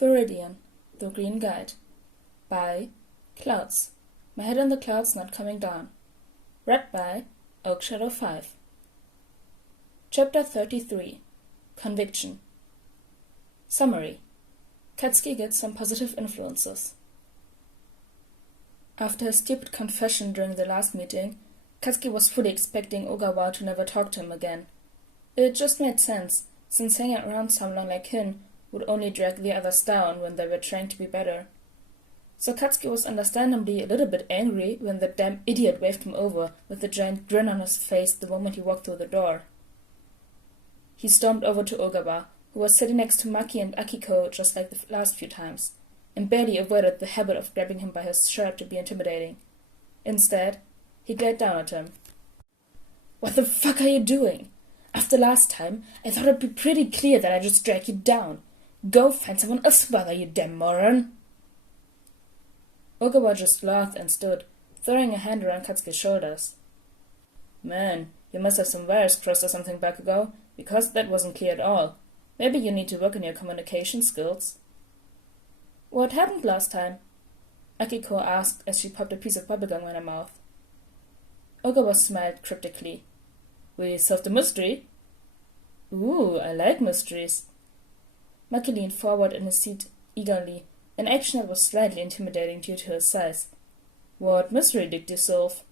Viridian, The Green Guide, by Clouds. My Head in the Clouds Not Coming Down. Read by Oakshadow 5. Chapter 33. Conviction. Summary. Katsuki gets some positive influences. After his stupid confession during the last meeting, Katsuki was fully expecting Ogawa to never talk to him again. It just made sense, since hanging around someone like him would only drag the others down when they were trying to be better. So Katsuki was understandably a little bit angry when the damn idiot waved him over with a giant grin on his face the moment he walked through the door. He stormed over to Ogawa, who was sitting next to Maki and Akiko just like the last few times, and barely avoided the habit of grabbing him by his shirt to be intimidating. Instead, he glared down at him. "What the fuck are you doing? After last time, I thought it'd be pretty clear that I just dragged you down. Go find someone else to bother, you damn moron!" Ogawa just laughed and stood, throwing a hand around Katsuki's shoulders. "Man, you must have some wires crossed or something back ago, because that wasn't clear at all. Maybe you need to work on your communication skills." "What happened last time?" Akiko asked as she popped a piece of bubblegum in her mouth. Ogawa smiled cryptically. "We solved the mystery." "Ooh, I like mysteries." Maki leaned forward in his seat eagerly, an action that was slightly intimidating due to his size. "What mystery did you solve?"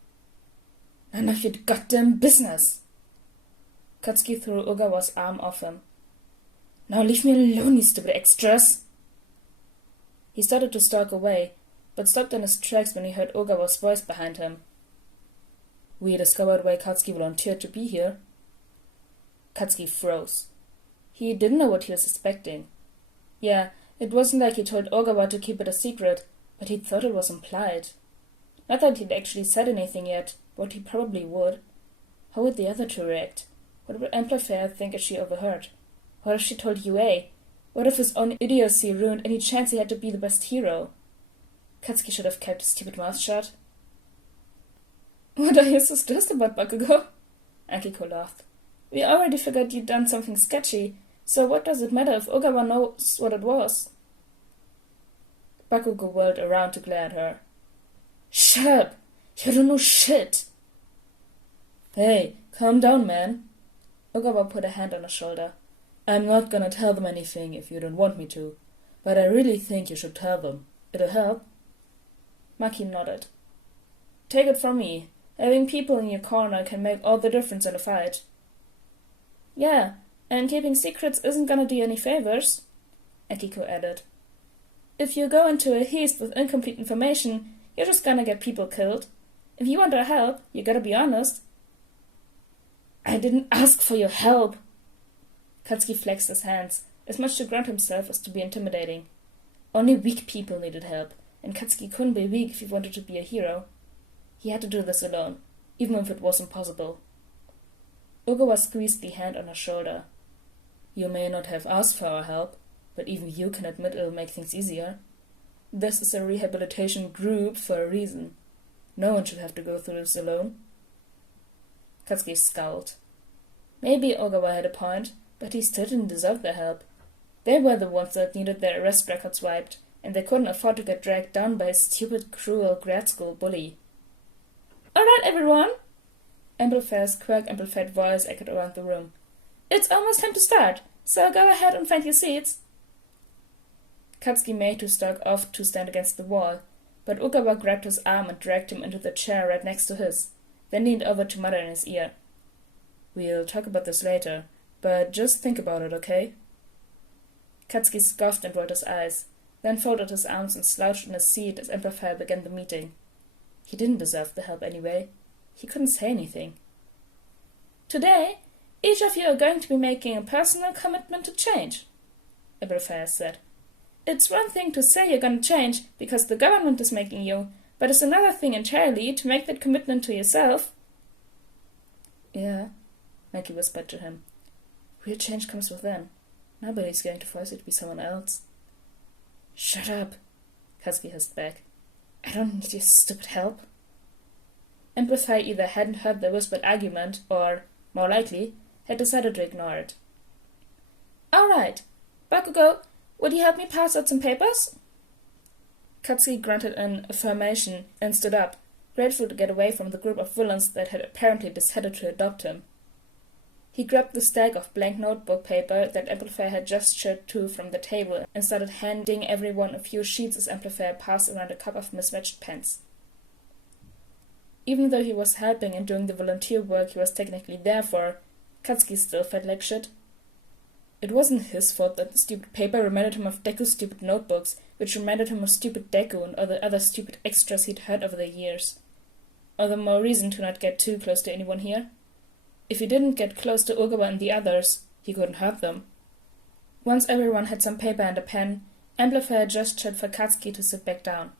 "None of your goddamn business!" Katsuki threw Ogawa's arm off him. "Now leave me alone, you stupid extras!" He started to stalk away, but stopped in his tracks when he heard Ogawa's voice behind him. "We discovered why Katsuki volunteered to be here." Katsuki froze. He didn't know what he was expecting. Yeah, it wasn't like he told Ogawa to keep it a secret, but he thought it was implied. Not that he'd actually said anything yet, but he probably would. How would the other two react? What would Amplifier think if she overheard? What if she told UA? What if his own idiocy ruined any chance he had to be the best hero? Katsuki should have kept his stupid mouth shut. "What are you so stressed about, Bakugo?" Akiko laughed. "We already figured you'd done something sketchy, so what does it matter if Ogawa knows what it was?" Bakugo whirled around to glare at her. "Shut up! You don't know shit!" "Hey, calm down, man." Ogawa put a hand on her shoulder. "I'm not gonna tell them anything if you don't want me to, but I really think you should tell them. It'll help." Maki nodded. "Take it from me. Having people in your corner can make all the difference in a fight." "Yeah, and keeping secrets isn't gonna do you any favors," Akiko added. "If you go into a heist with incomplete information, you're just gonna get people killed. If you want our help, you gotta be honest." "I didn't ask for your help." Katsuki flexed his hands, as much to ground himself as to be intimidating. Only weak people needed help, and Katsuki couldn't be weak if he wanted to be a hero. He had to do this alone, even if it was impossible. Ogawa squeezed the hand on her shoulder. "You may not have asked for our help, but even you can admit it'll make things easier. This is a rehabilitation group for a reason. No one should have to go through this alone." Katsuki scowled. Maybe Ogawa had a point, but he still didn't deserve their help. They were the ones that needed their arrest records wiped, and they couldn't afford to get dragged down by a stupid, cruel grad school bully. "All right, everyone!" Amplifier's quirk-amplified voice echoed around the room. "It's almost time to start, so go ahead and find your seats." Katsuki made to stalk off to stand against the wall, but Ogawa grabbed his arm and dragged him into the chair right next to his, then leaned over to mutter in his ear. "We'll talk about this later, but just think about it, okay?" Katsuki scoffed and rolled his eyes, then folded his arms and slouched in his seat as Amplifier began the meeting. He didn't deserve the help anyway. He couldn't say anything. "Today, each of you are going to be making a personal commitment to change," Amplifier said. "It's one thing to say you're going to change because the government is making you, but it's another thing entirely to make that commitment to yourself." "Yeah," Maki whispered to him. "Real change comes within. Nobody's going to force you to be someone else." "Shut up," Katsuki hissed back. "I don't need your stupid help." Amplifier either hadn't heard the whispered argument or, more likely, had decided to ignore it. "All right, Bakugo, Would you help me pass out some papers? Katsuki grunted an affirmation and stood up, grateful to get away from the group of villains that had apparently decided to adopt him. He grabbed the stack of blank notebook paper that Amplifier had gestured to from the table and started handing everyone a few sheets as Amplifier passed around a cup of mismatched pens. Even though he was helping and doing the volunteer work he was technically there for, Katsuki still felt like shit. It wasn't his fault that the stupid paper reminded him of Deku's stupid notebooks, which reminded him of stupid Deku and all the other stupid extras he'd heard over the years. All the more reason to not get too close to anyone here. If he didn't get close to Ogawa and the others, he couldn't hurt them. Once everyone had some paper and a pen, Amplifier gestured for Katsuki to sit back down.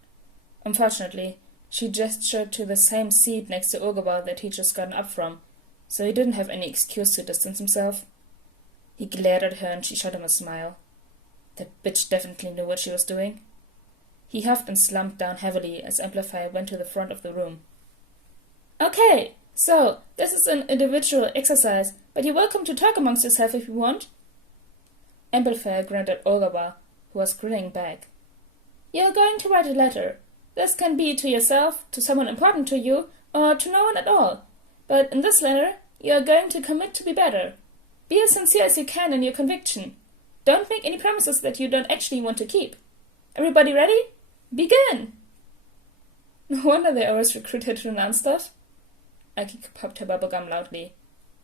Unfortunately, she gestured to the same seat next to Ogawa that he'd just gotten up from, so he didn't have any excuse to distance himself. He glared at her and she shot him a smile. That bitch definitely knew what she was doing. He huffed and slumped down heavily as Amplifier went to the front of the room. Okay, so this is an individual exercise, but you're welcome to talk amongst yourself if you want. Amplifier grinned at Ogawa, who was grinning back. You're going to write a letter. This can be to yourself, to someone important to you, or to no one at all. But in this letter, you're going to commit to be better. Be as sincere as you can in your conviction. Don't make any promises that you don't actually want to keep. Everybody ready? Begin! No wonder they always recruit her to announce stuff. Akiko popped her bubblegum loudly.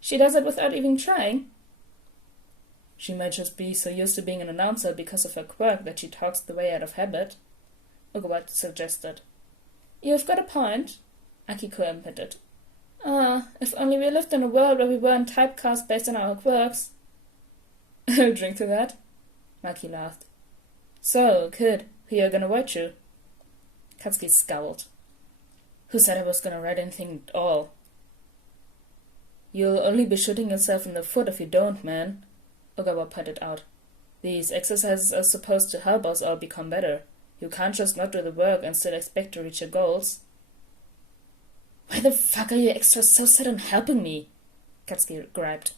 She does it without even trying. She might just be so used to being an announcer because of her quirk that she talks the way out of habit, Ogawa suggested. You've got a point, Akiko admitted. If only we lived in a world where we weren't typecast based on our quirks. I'll drink to that, Maki laughed. So, kid, who you gonna write to? Katsuki scowled. Who said I was gonna write anything at all? You'll only be shooting yourself in the foot if you don't, man, Ogawa pointed out. These exercises are supposed to help us all become better. You can't just not do the work and still expect to reach your goals. Why the fuck are you extras so set on helping me? Katsuki griped.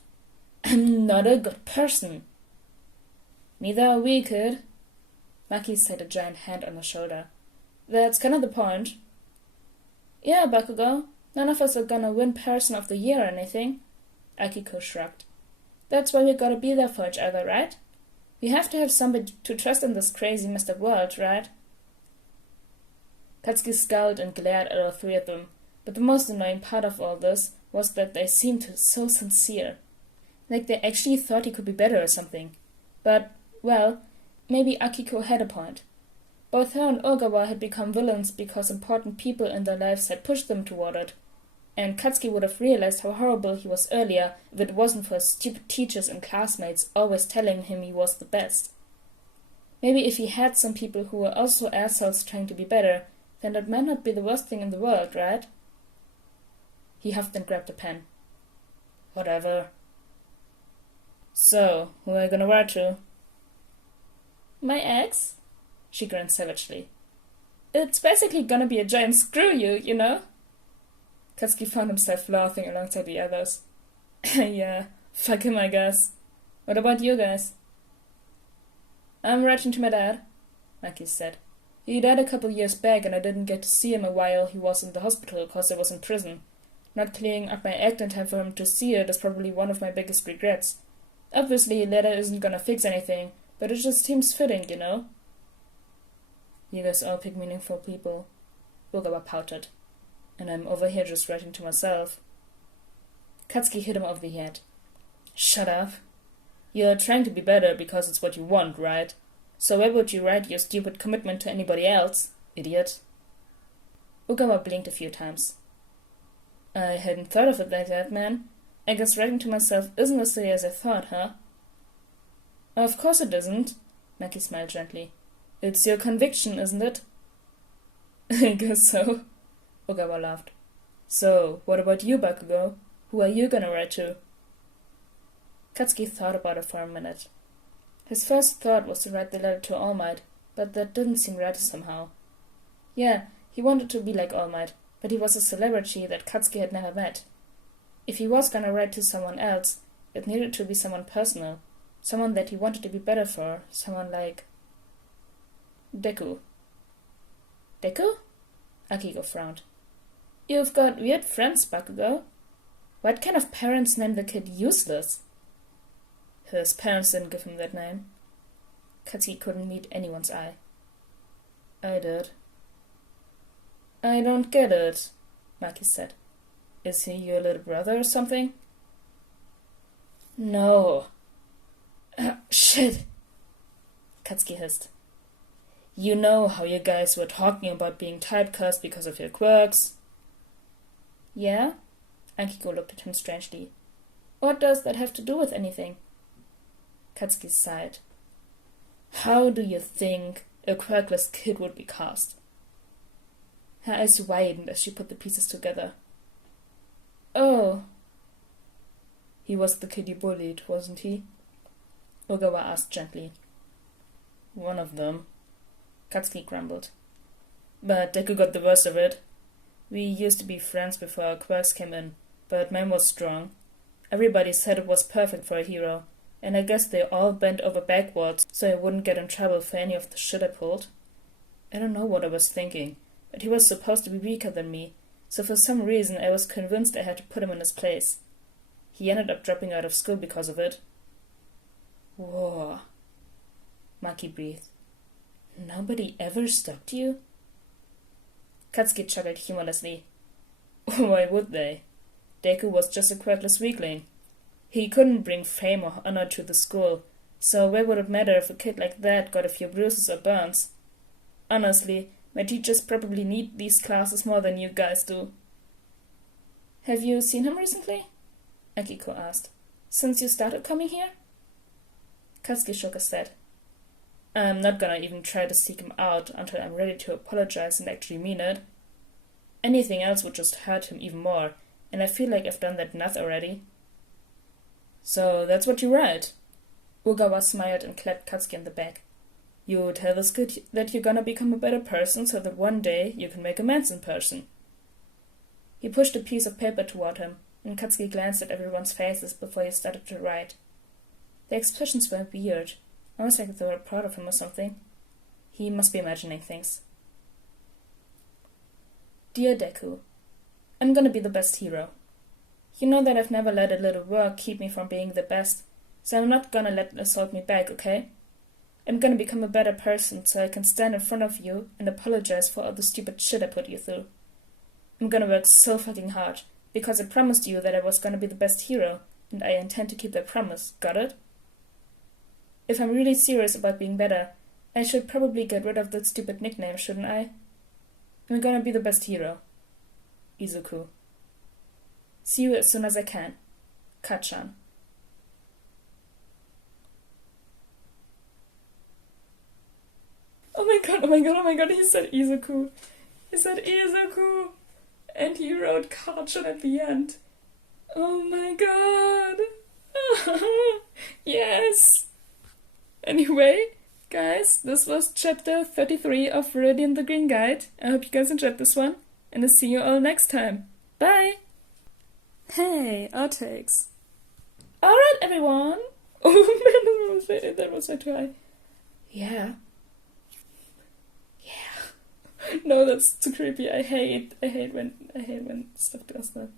I'm not a good person. Neither are we, kid. Maki set a giant hand on her shoulder. That's kind of the point. Yeah, Bakugo. None of us are gonna win Person of the Year or anything. Akiko shrugged. That's why we gotta be there for each other, right? We have to have somebody to trust in this crazy messed up world, right? Katsuki scowled and glared at all three of them, but the most annoying part of all this was that they seemed so sincere. Like they actually thought he could be better or something. But, well, maybe Akiko had a point. Both her and Ogawa had become villains because important people in their lives had pushed them toward it, and Katsuki would have realized how horrible he was earlier if it wasn't for his stupid teachers and classmates always telling him he was the best. Maybe if he had some people who were also assholes trying to be better, then that might not be the worst thing in the world, right? He huffed and grabbed a pen. Whatever. So, who are you gonna write to? My ex? She grinned savagely. It's basically gonna be a giant screw you, you know? Katsuki found himself laughing alongside the others. Yeah, fuck him, I guess. What about you guys? I'm writing to my dad, Maki said. He died a couple years back and I didn't get to see him a while he was in the hospital because I was in prison. Not clearing up my act in time for him to see it is probably one of my biggest regrets. Obviously, a letter isn't gonna fix anything, but it just seems fitting, you know? You guys all pick meaningful people, Ogawa pouted. And I'm over here just writing to myself. Katsuki hit him over the head. Shut up. You're trying to be better because it's what you want, right? So why would you write your stupid commitment to anybody else, idiot? Ogawa blinked a few times. I hadn't thought of it like that, man. I guess writing to myself isn't as silly as I thought, huh? Of course it isn't, Maki smiled gently. It's your conviction, isn't it? I guess so, Ogawa laughed. So, what about you, Bakugo? Who are you gonna write to? Katsuki thought about it for a minute. His first thought was to write the letter to All Might, but that didn't seem right somehow. Yeah, he wanted to be like All Might, but he was a celebrity that Katsuki had never met. If he was gonna write to someone else, it needed to be someone personal, Someone that he wanted to be better for. Someone like... Deku. Deku? Akiko frowned. You've got weird friends, Bakugo. What kind of parents name the kid Useless? His parents didn't give him that name. Katsuki couldn't meet anyone's eye. I did. I don't get it, Maki said. Is he your little brother or something? No. Shit, Katsuki hissed. You know how you guys were talking about being typecast because of your quirks? Yeah? Akiko looked at him strangely. What does that have to do with anything? Katsuki sighed. How do you think a quirkless kid would be cast? Her eyes widened as she put the pieces together. Oh. He was the kid you bullied, wasn't he? Ogawa asked gently. One of them, Katsuki grumbled. But Deku got the worst of it. We used to be friends before our quirks came in, but mine was strong. Everybody said it was perfect for a hero, and I guess they all bent over backwards so I wouldn't get in trouble for any of the shit I pulled. I don't know what I was thinking, but he was supposed to be weaker than me, so for some reason I was convinced I had to put him in his place. He ended up dropping out of school because of it. Whoa. Maki breathed. Nobody ever stopped you? Katsuki chuckled humorlessly. Why would they? Deku was just a quirkless weakling. He couldn't bring fame or honor to the school, so why would it matter if a kid like that got a few bruises or burns? Honestly, my teachers probably need these classes more than you guys do. Have you seen him recently? Akiko asked. Since you started coming here? Katsuki shook his head. I'm not gonna even try to seek him out until I'm ready to apologize and actually mean it. Anything else would just hurt him even more, and I feel like I've done that enough already. So that's what you write? Ogawa smiled and clapped Katsuki on the back. You tell this kid that you're gonna become a better person so that one day you can make amends in person. He pushed a piece of paper toward him, and Katsuki glanced at everyone's faces before he started to write. The expressions were weird, almost like they were proud of him or something. He must be imagining things. Dear Deku, I'm gonna be the best hero. You know that I've never let a little work keep me from being the best, so I'm not gonna let this hold me back, okay? I'm gonna become a better person so I can stand in front of you and apologize for all the stupid shit I put you through. I'm gonna work so fucking hard, because I promised you that I was gonna be the best hero, and I intend to keep that promise, got it? If I'm really serious about being better, I should probably get rid of that stupid nickname, shouldn't I? I'm gonna be the best hero. Izuku. See you as soon as I can. Kachan. Oh my god, oh my god, oh my god, he said Izuku. He said Izuku. And he wrote Kachan at the end. Oh my god. Yes. Anyway, guys, this was chapter 33 of Viridian the Green Guide. I hope you guys enjoyed this one, and I'll see you all next time. Bye! Hey, outtakes. Alright, everyone. Oh man, that was so too high. Yeah. Yeah. No, that's too creepy. I hate when stuff does that.